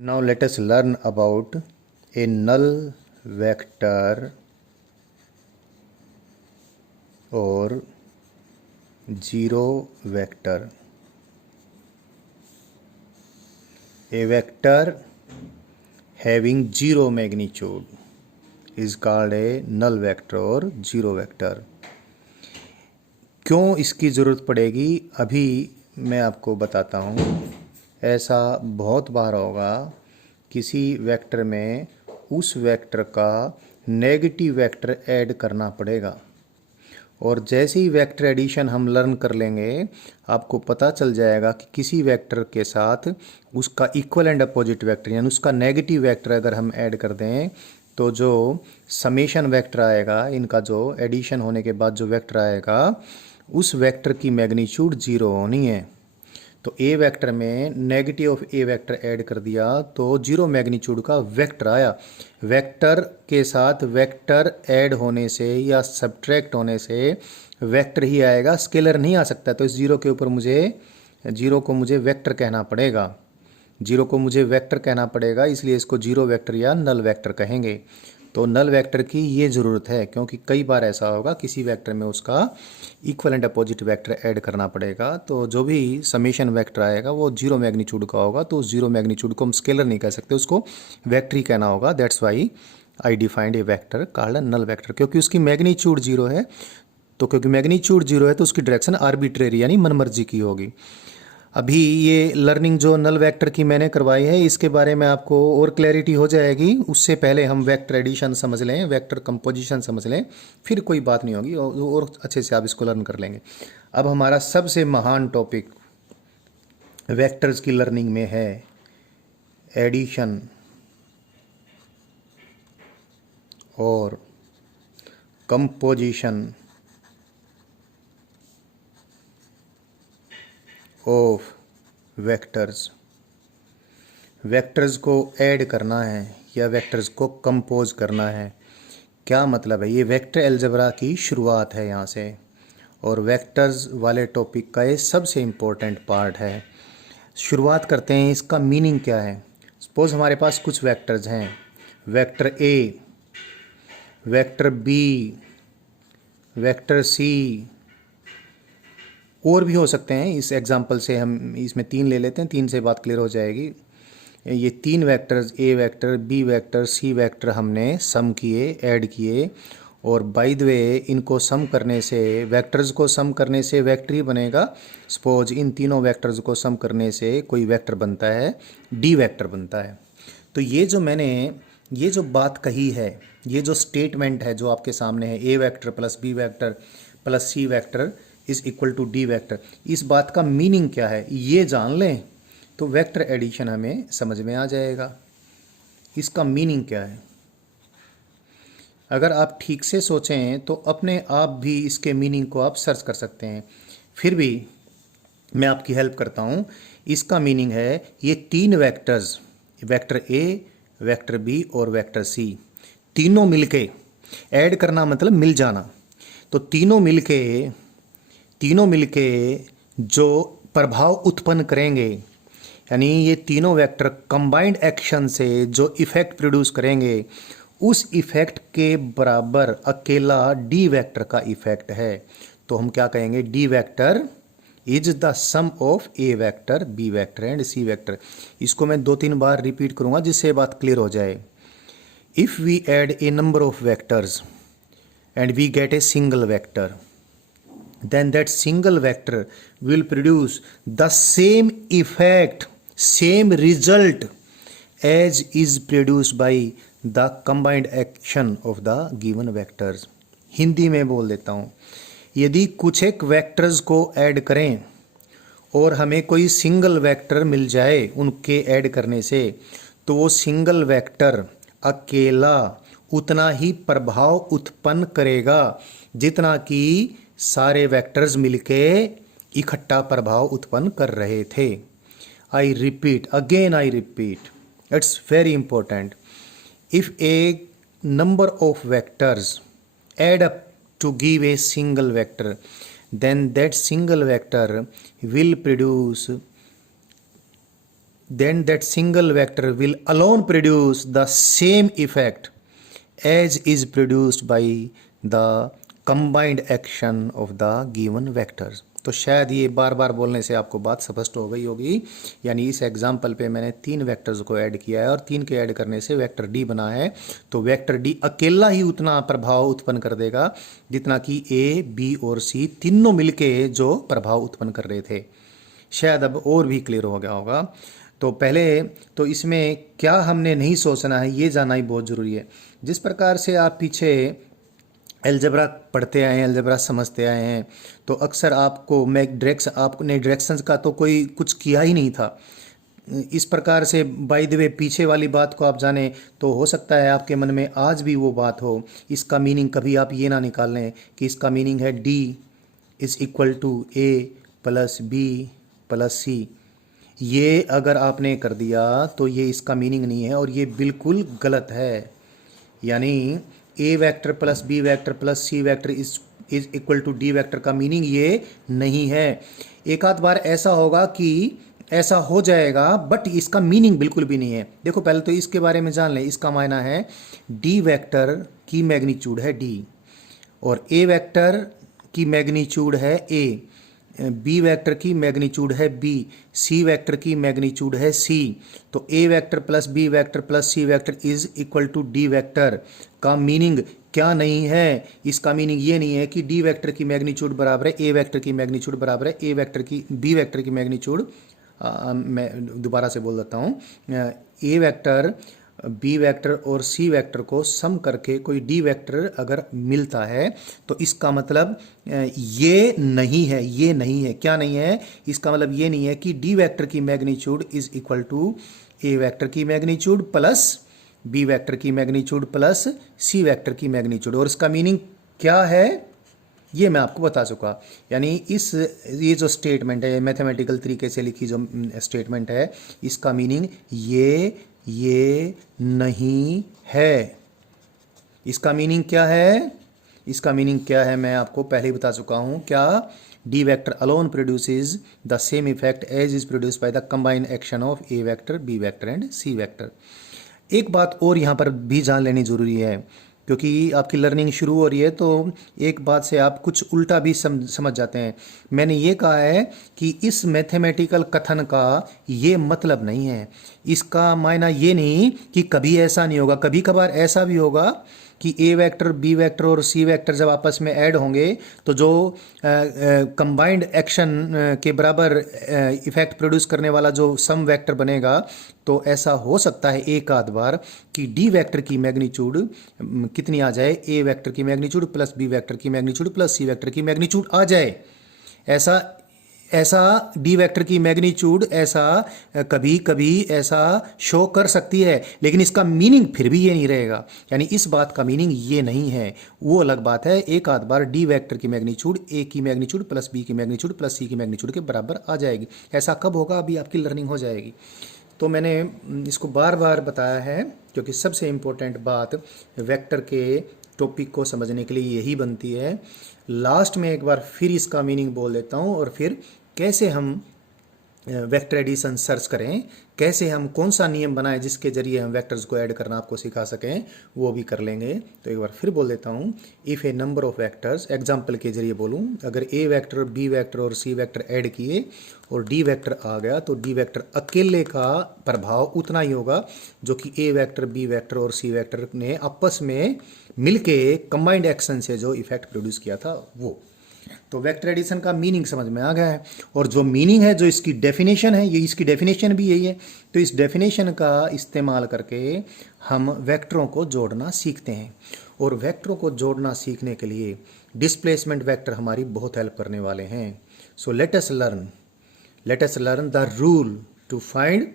Now let us learn about a null vector or zero vector. A vector having zero magnitude is called a null vector or zero vector. क्यों इसकी ज़रूरत पड़ेगी अभी मैं आपको बताता हूँ। ऐसा बहुत बार होगा किसी वेक्टर में उस वेक्टर का नेगेटिव वेक्टर ऐड करना पड़ेगा और जैसे ही वेक्टर एडिशन हम लर्न कर लेंगे आपको पता चल जाएगा कि किसी वेक्टर के साथ उसका इक्वल एंड अपोजिट वेक्टर यानी उसका नेगेटिव वेक्टर अगर हम ऐड कर दें तो जो समेशन वेक्टर आएगा, इनका जो एडिशन होने के बाद जो वेक्टर आएगा उस वेक्टर की मैग्नीट्यूड जीरो होनी है। तो ए वेक्टर में negative of A vector add कर दिया तो जीरो मैग्नीट्यूड का वेक्टर आया। वेक्टर के साथ वेक्टर ऐड होने से या सब्ट्रैक्ट होने से वेक्टर ही आएगा, स्केलर नहीं आ सकता। तो इस जीरो के ऊपर जीरो को मुझे वेक्टर कहना पड़ेगा, इसलिए इसको जीरो वेक्टर या नल वेक्टर कहेंगे। तो नल वेक्टर की ये ज़रूरत है क्योंकि कई बार ऐसा होगा किसी वेक्टर में उसका equal and opposite vector add करना पड़ेगा। तो जो भी समेशन वेक्टर आएगा वो जीरो मैग्नीट्यूड का होगा, तो उस जीरो मैग्नीट्यूड को हम स्केलर नहीं कह सकते, उसको वेक्टर ही कहना होगा। That's why I defined a vector called null vector, क्योंकि उसकी मैग्नीट्यूड जीरो है। तो क्योंकि मैग्नीट्यूड जीरो है तो उसकी डायरेक्शन आर्बिट्रेरी यानी मनमर्जी की होगी। अभी ये लर्निंग जो नल वेक्टर की मैंने करवाई है इसके बारे में आपको और क्लैरिटी हो जाएगी। उससे पहले हम वेक्टर एडिशन समझ लें, वेक्टर कंपोजिशन समझ लें, फिर कोई बात नहीं होगी और अच्छे से आप इसको लर्न कर लेंगे। अब हमारा सबसे महान टॉपिक वेक्टर्स की लर्निंग में है एडिशन और कंपोजिशन ऑफ वेक्टर्स। वेक्टर्स को ऐड करना है या वेक्टर्स को कंपोज करना है, क्या मतलब है? ये वेक्टर अलजेब्रा की शुरुआत है यहाँ से और वेक्टर्स वाले टॉपिक का ये सबसे इम्पोर्टेंट पार्ट है। शुरुआत करते हैं, इसका मीनिंग क्या है। सपोज हमारे पास कुछ वेक्टर्स हैं, vector A, vector B, vector C, और भी हो सकते हैं। इस एग्जांपल से हम इसमें 3 ले लेते हैं, 3 से बात क्लियर हो जाएगी। ये 3 vectors A vector, B vector, C vector हमने सम किए, ऐड किए और बाय द वे इनको सम करने से, वेक्टर्स को सम करने से वेक्टर ही बनेगा। सपोज इन तीनों वेक्टर्स को सम करने से कोई वेक्टर बनता है, डी वेक्टर बनता है। तो ये जो बात कही है, ये जो स्टेटमेंट है जो आपके सामने है, A vector plus B vector plus C vector is equal to D vector, इस बात का मीनिंग क्या है ये जान लें तो वेक्टर एडिशन हमें समझ में आ जाएगा। इसका मीनिंग क्या है अगर आप ठीक से सोचें तो अपने आप भी इसके मीनिंग को आप सर्च कर सकते हैं। फिर भी मैं आपकी हेल्प करता हूँ। इसका मीनिंग है ये 3 vectors, vector A, vector B और वेक्टर सी, तीनों मिलके ऐड करना मतलब मिल जाना। तो तीनों मिलके जो प्रभाव उत्पन्न करेंगे, यानी ये तीनों वेक्टर कंबाइंड एक्शन से जो इफेक्ट प्रोड्यूस करेंगे उस इफेक्ट के बराबर अकेला डी वेक्टर का इफेक्ट है। तो हम क्या कहेंगे? D vector is the sum of A vector, B vector and C vector. इसको मैं 2-3 बार रिपीट करूंगा जिससे बात क्लियर हो जाए। If we add a number of vectors and we get a single vector, then that single vector will produce the same effect, same result as is produced by the combined action of the given vectors। Hindi में बोल देता हूँ, यदि कुछ एक vectors को add करें और हमें कोई सिंगल वेक्टर मिल जाए उनके ऐड करने से, तो वो सिंगल वेक्टर अकेला उतना ही प्रभाव उत्पन्न करेगा जितना कि सारे वेक्टर्स मिलके इकट्ठा प्रभाव उत्पन्न कर रहे थे। I repeat, it's very important. If a number of vectors add up to give a single vector, then that single vector will produce then that single vector will alone produce the same effect as is produced by the combined action of the given vectors। तो शायद ये बार बार बोलने से आपको बात स्पष्ट हो गई होगी। यानी इस एग्जाम्पल पे मैंने 3 वेक्टर्स को ऐड किया है और 3 के ऐड करने से वेक्टर डी बना है। तो वेक्टर डी अकेला ही उतना प्रभाव उत्पन्न कर देगा जितना कि ए, बी और सी तीनों मिलके जो प्रभाव उत्पन्न कर रहे थे। शायद अब और भी क्लियर हो गया होगा। तो पहले तो इसमें क्या हमने नहीं सोचना है ये जानना ही बहुत ज़रूरी है। जिस प्रकार से आप पीछे अलजेब्रा पढ़ते आए हैं, अलजेब्रा समझते आए हैं, तो अक्सर आपको आपने डायरेक्शंस का तो कोई कुछ किया ही नहीं था। इस प्रकार से बाय द वे पीछे वाली बात को आप जाने तो हो सकता है आपके मन में आज भी वो बात हो। इसका मीनिंग कभी आप ये ना निकाल लें कि इसका मीनिंग है D is equal to A plus B plus C. ये अगर आपने कर दिया तो ये इसका मीनिंग नहीं है और ये बिल्कुल गलत है। यानी A vector plus B vector plus C vector is equal to D vector का मीनिंग ये नहीं है। एक आध बार ऐसा होगा कि ऐसा हो जाएगा बट इसका मीनिंग बिल्कुल भी नहीं है। देखो पहले तो इसके बारे में जान लें। इसका मायना है डी वेक्टर की मैग्नीट्यूड है डी और ए वेक्टर की मैग्नीट्यूड है ए, बी वेक्टर की मैग्नीट्यूड है बी, सी वेक्टर की मैग्नीट्यूड है सी। तो A vector plus B vector plus C vector is equal to D vector का मीनिंग क्या नहीं है। इसका मीनिंग ये नहीं है कि डी वेक्टर की मैग्नीट्यूड बराबर है ए वेक्टर की मैग्नीट्यूड बराबर है ए वेक्टर की बी वेक्टर की मैग्नीट्यूड। मैं दोबारा से बोल देता हूँ, ए वेक्टर बी वेक्टर और सी वेक्टर को सम करके कोई डी वेक्टर अगर मिलता है तो इसका मतलब ये नहीं है। ये नहीं है, क्या नहीं है? इसका मतलब ये नहीं है कि डी वेक्टर की magnitude is equal to A vector की मैग्नीट्यूड प्लस बी वेक्टर की मैग्नीट्यूड प्लस सी वेक्टर की मैग्नीट्यूड। और इसका मीनिंग क्या है ये मैं आपको बता चुका। यानी ये जो स्टेटमेंट है, मैथमेटिकल तरीके से लिखी जो स्टेटमेंट है, इसका मीनिंग ये नहीं है। इसका मीनिंग क्या है? इसका मीनिंग क्या है मैं आपको पहले ही बता चुका हूँ। क्या? D vector alone produces the same effect as is produce by the combined action of A vector B vector and C vector. एक बात और यहाँ पर भी जान लेनी जरूरी है, क्योंकि आपकी लर्निंग शुरू हो रही है तो एक बात से आप कुछ उल्टा भी समझ जाते हैं। मैंने ये कहा है कि इस मैथमेटिकल कथन का ये मतलब नहीं है। इसका मायना ये नहीं कि कभी ऐसा नहीं होगा। कभी कभार ऐसा भी होगा कि ए वेक्टर बी वेक्टर और सी वेक्टर जब आपस में ऐड होंगे तो जो कंबाइंड एक्शन के बराबर इफेक्ट प्रोड्यूस करने वाला जो सम वेक्टर बनेगा, तो ऐसा हो सकता है एक आध बार कि डी वेक्टर की मैग्नीट्यूड कितनी आ जाए, ए वेक्टर की मैग्नीट्यूड प्लस बी वेक्टर की मैग्नीट्यूड प्लस सी वेक्टर की मैग्नीट्यूड आ जाए। ऐसा डी वेक्टर की मैग्नीट्यूड ऐसा कभी कभी ऐसा शो कर सकती है, लेकिन इसका मीनिंग फिर भी ये नहीं रहेगा। यानी इस बात का मीनिंग ये नहीं है। वो अलग बात है, एक आध बार डी वेक्टर की मैग्नीट्यूड ए की मैग्नीट्यूड प्लस बी की मैग्नीट्यूड प्लस सी की मैग्नीट्यूड के बराबर आ जाएगी। ऐसा कब होगा? अभी आपकी लर्निंग हो जाएगी। तो मैंने इसको बार बार बताया है क्योंकि सबसे इम्पोर्टेंट बात वेक्टर के टॉपिक को समझने के लिए यही बनती है। लास्ट में एक बार फिर इसका मीनिंग बोल देता हूँ और फिर कैसे हम वेक्टर एडिशन सर्च करें, कैसे हम कौन सा नियम बनाएं जिसके जरिए हम वेक्टर्स को ऐड करना आपको सिखा सकें, वो भी कर लेंगे। तो एक बार फिर बोल देता हूँ, if A number of vectors, example के जरिए बोलूँ, अगर ए वेक्टर बी वेक्टर और सी वेक्टर ऐड किए और डी वेक्टर आ गया तो डी वेक्टर अकेले का प्रभाव उतना ही होगा जो कि ए वेक्टर बी वेक्टर और सी वेक्टर ने आपस में मिलके कंबाइंड एक्शन से जो इफेक्ट प्रोड्यूस किया था वो। तो वेक्टर एडिशन का मीनिंग समझ में आ गया है। और जो मीनिंग है, जो इसकी डेफिनेशन है, ये इसकी डेफिनेशन भी यही है। तो इस डेफिनेशन का इस्तेमाल करके हम वेक्टरों को जोड़ना सीखते हैं। और वेक्टरों को जोड़ना सीखने के लिए डिस्प्लेसमेंट वेक्टर हमारी बहुत हेल्प करने वाले हैं। So let us learn the rule to find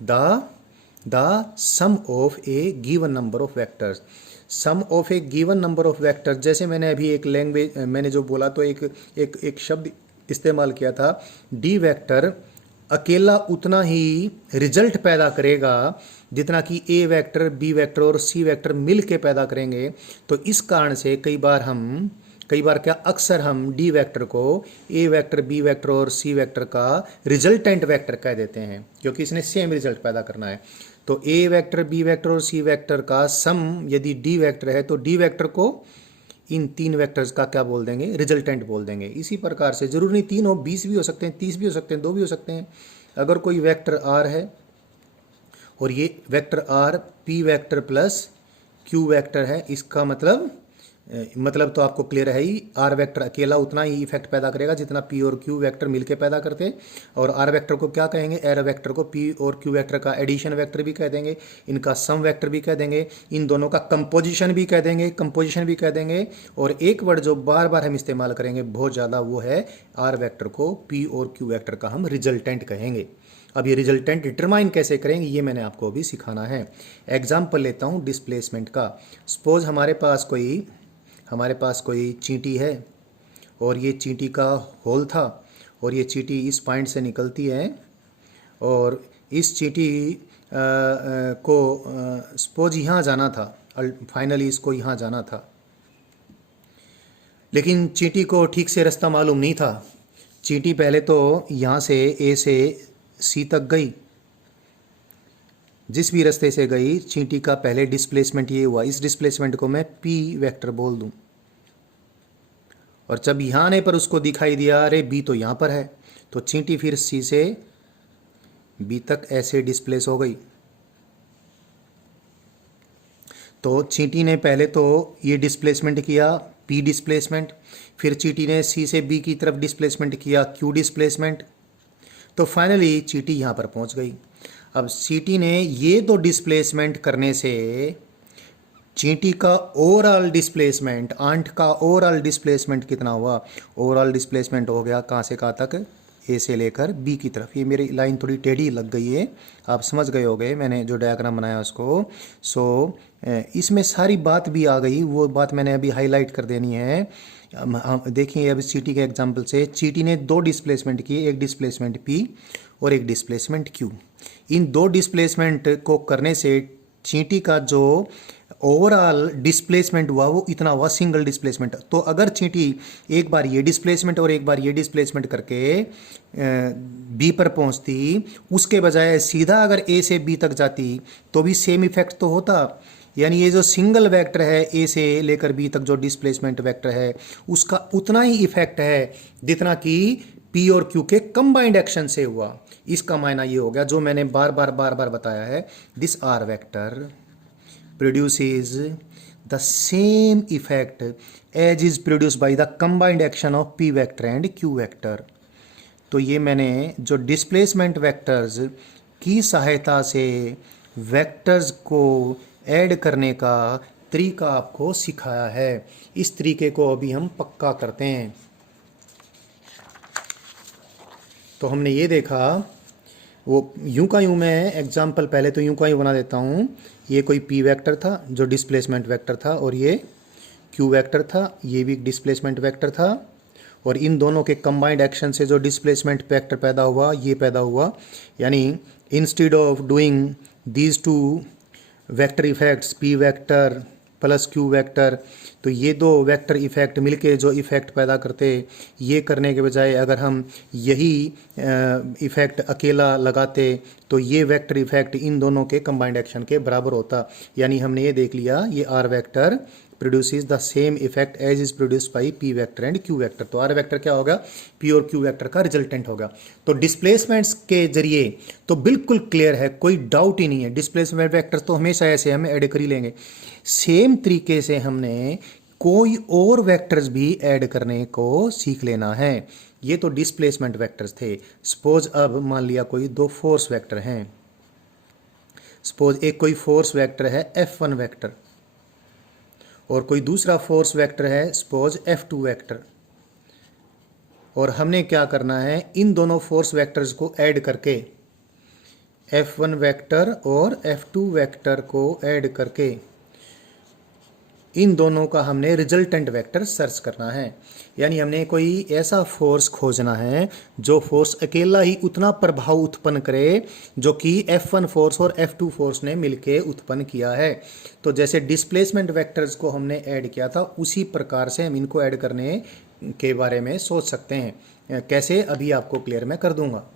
the sum of a given number of vectors. Sum of a given number of vector, जैसे मैंने अभी एक लैंग्वेज मैंने जो बोला तो एक शब्द इस्तेमाल किया था, डी वेक्टर अकेला उतना ही रिजल्ट पैदा करेगा जितना कि ए वेक्टर बी वेक्टर और सी वेक्टर मिल के पैदा करेंगे। तो इस कारण से कई बार हम कई बार क्या अक्सर हम डी वेक्टर को ए वेक्टर, बी वेक्टर और सी वेक्टर का रिजल्टेंट वेक्टर कह देते हैं, क्योंकि इसने सेम रिजल्ट पैदा करना है। तो ए वेक्टर, बी वेक्टर और सी वेक्टर का सम यदि डी वेक्टर है तो डी वेक्टर को इन तीन वेक्टर्स का क्या बोल देंगे, रिजल्टेंट बोल देंगे। इसी प्रकार से जरूरी नहीं तीन हो, 20 भी हो सकते हैं, 30 भी हो सकते हैं, 2 भी हो सकते हैं। अगर कोई वेक्टर आर है और ये vector R P vector plus Q vector है, इसका मतलब तो आपको क्लियर है ही, आर वेक्टर अकेला उतना ही इफेक्ट पैदा करेगा जितना पी और क्यू वेक्टर मिलकर पैदा करते हैं। और आर वेक्टर को क्या कहेंगे, आर वेक्टर को पी और क्यू वेक्टर का एडिशन वेक्टर भी कह देंगे, इनका सम वेक्टर भी कह देंगे, इन दोनों का कंपोजिशन भी कह देंगे। और एक वर्ड जो बार बार हम इस्तेमाल करेंगे बहुत ज़्यादा, वो है आर वेक्टर को पी और क्यू वेक्टर का हम रिजल्टेंट कहेंगे। अब ये रिजल्टेंट डिटरमाइन कैसे करेंगे ये मैंने आपको अभी सिखाना है। एग्जाम्पल लेता हूँ डिस्प्लेसमेंट का। सपोज हमारे पास कोई चींटी है और ये चींटी का होल था और ये चींटी इस पॉइंट से निकलती है और इस चींटी को सपोज यहाँ जाना था, फाइनली इसको यहाँ जाना था, लेकिन चींटी को ठीक से रास्ता मालूम नहीं था। चींटी पहले तो यहाँ से ए से सी तक गई, जिस भी रास्ते से गई चींटी का पहले डिस्प्लेसमेंट ये हुआ, इस डिस्प्लेसमेंट को मैं पी वेक्टर बोल दूं। और जब यहाँ आने पर उसको दिखाई दिया अरे बी तो यहाँ पर है, तो चींटी फिर सी से बी तक ऐसे डिस्प्लेस हो गई। तो चींटी ने पहले तो ये डिस्प्लेसमेंट किया पी डिस्प्लेसमेंट, फिर चींटी ने सी से बी की तरफ डिस्प्लेसमेंट किया क्यू डिस्प्लेसमेंट, तो फाइनली चींटी यहाँ पर पहुँच गई। अब चींटी ने ये दो डिस्प्लेसमेंट करने से चींटी का ओवरऑल डिस्प्लेसमेंट, आंट का ओवरऑल डिस्प्लेसमेंट कितना हुआ, ओवरऑल डिस्प्लेसमेंट हो गया कहाँ से कहाँ तक, ए से लेकर बी की तरफ। ये मेरी लाइन थोड़ी टेढ़ी लग गई है, आप समझ गए होंगे मैंने जो डायग्राम बनाया उसको। सो इसमें सारी बात भी आ गई, वो बात मैंने अभी हाईलाइट कर देनी है। देखिए अब चींटी के एग्जांपल से चींटी ने दो डिस्प्लेसमेंट किए, एक डिस्प्लेसमेंट पी और एक डिस्प्लेसमेंट क्यू। इन दो डिस्प्लेसमेंट को करने से चींटी का जो ओवरऑल डिस्प्लेसमेंट हुआ वो इतना हुआ, सिंगल डिस्प्लेसमेंट। तो अगर चींटी एक बार ये डिस्प्लेसमेंट और एक बार ये डिस्प्लेसमेंट करके बी पर पहुंचती, उसके बजाय सीधा अगर ए से बी तक जाती तो भी सेम इफेक्ट तो होता। यानी ये जो सिंगल वेक्टर है ए से लेकर बी तक जो डिस्प्लेसमेंट वेक्टर है उसका उतना ही इफेक्ट है जितना कि पी और क्यू के कंबाइंड एक्शन से हुआ। इसका मायना ये हो गया जो मैंने बार बार बताया है, this R vector produces the same effect as is produced by the combined action of p vector and q vector। तो ये मैंने जो डिस्प्लेसमेंट वेक्टर्स की सहायता से वेक्टर्स को ऐड करने का तरीका आपको सिखाया है। इस तरीके को अभी हम पक्का करते हैं। तो हमने ये देखा, वो यूं का यूं मैं एग्जाम्पल पहले तो यूं का यूं बना देता हूँ। ये कोई पी वेक्टर था जो डिस्प्लेसमेंट वेक्टर था और ये क्यू वेक्टर था, ये भी डिस्प्लेसमेंट वेक्टर था। और इन दोनों के कंबाइंड एक्शन से जो डिस्प्लेसमेंट वेक्टर पैदा हुआ ये पैदा हुआ। यानी instead of doing these two vector effects P vector plus Q vector, तो ये दो वेक्टर इफेक्ट मिलके जो इफेक्ट पैदा करते, ये करने के बजाय अगर हम यही इफेक्ट अकेला लगाते तो ये वेक्टर इफेक्ट इन दोनों के कंबाइंड एक्शन के बराबर होता। यानी हमने ये देख लिया ये R vector produces the same effect as is produced by P vector and Q vector. तो आर वेक्टर क्या होगा, पी और क्यू वेक्टर का रिजल्टेंट होगा। तो डिस्प्लेसमेंट्स के जरिए तो बिल्कुल क्लियर है, कोई डाउट ही नहीं है, डिस्प्लेसमेंट वेक्टर्स तो हमेशा ऐसे हम ऐड कर ही लेंगे। सेम तरीके से हमने कोई और वेक्टर्स भी ऐड करने को सीख लेना है। ये तो डिस्प्लेसमेंट वेक्टर्स थे। सपोज अब मान लिया कोई दो फोर्स वेक्टर हैं। सपोज एक कोई फोर्स वेक्टर है F1 वेक्टर और कोई दूसरा फोर्स वेक्टर है सपोज F2 वेक्टर। और हमने क्या करना है, इन दोनों फोर्स वेक्टर्स को ऐड करके F1 वेक्टर और F2 वेक्टर को ऐड करके इन दोनों का हमने रिजल्टेंट वेक्टर सर्च करना है। यानी हमने कोई ऐसा फोर्स खोजना है जो फोर्स अकेला ही उतना प्रभाव उत्पन्न करे जो कि F1 फोर्स और F2 फोर्स ने मिलके उत्पन्न किया है। तो जैसे डिस्प्लेसमेंट वेक्टर्स को हमने ऐड किया था, उसी प्रकार से हम इनको ऐड करने के बारे में सोच सकते हैं। कैसे, अभी आपको क्लियर मैं कर दूंगा।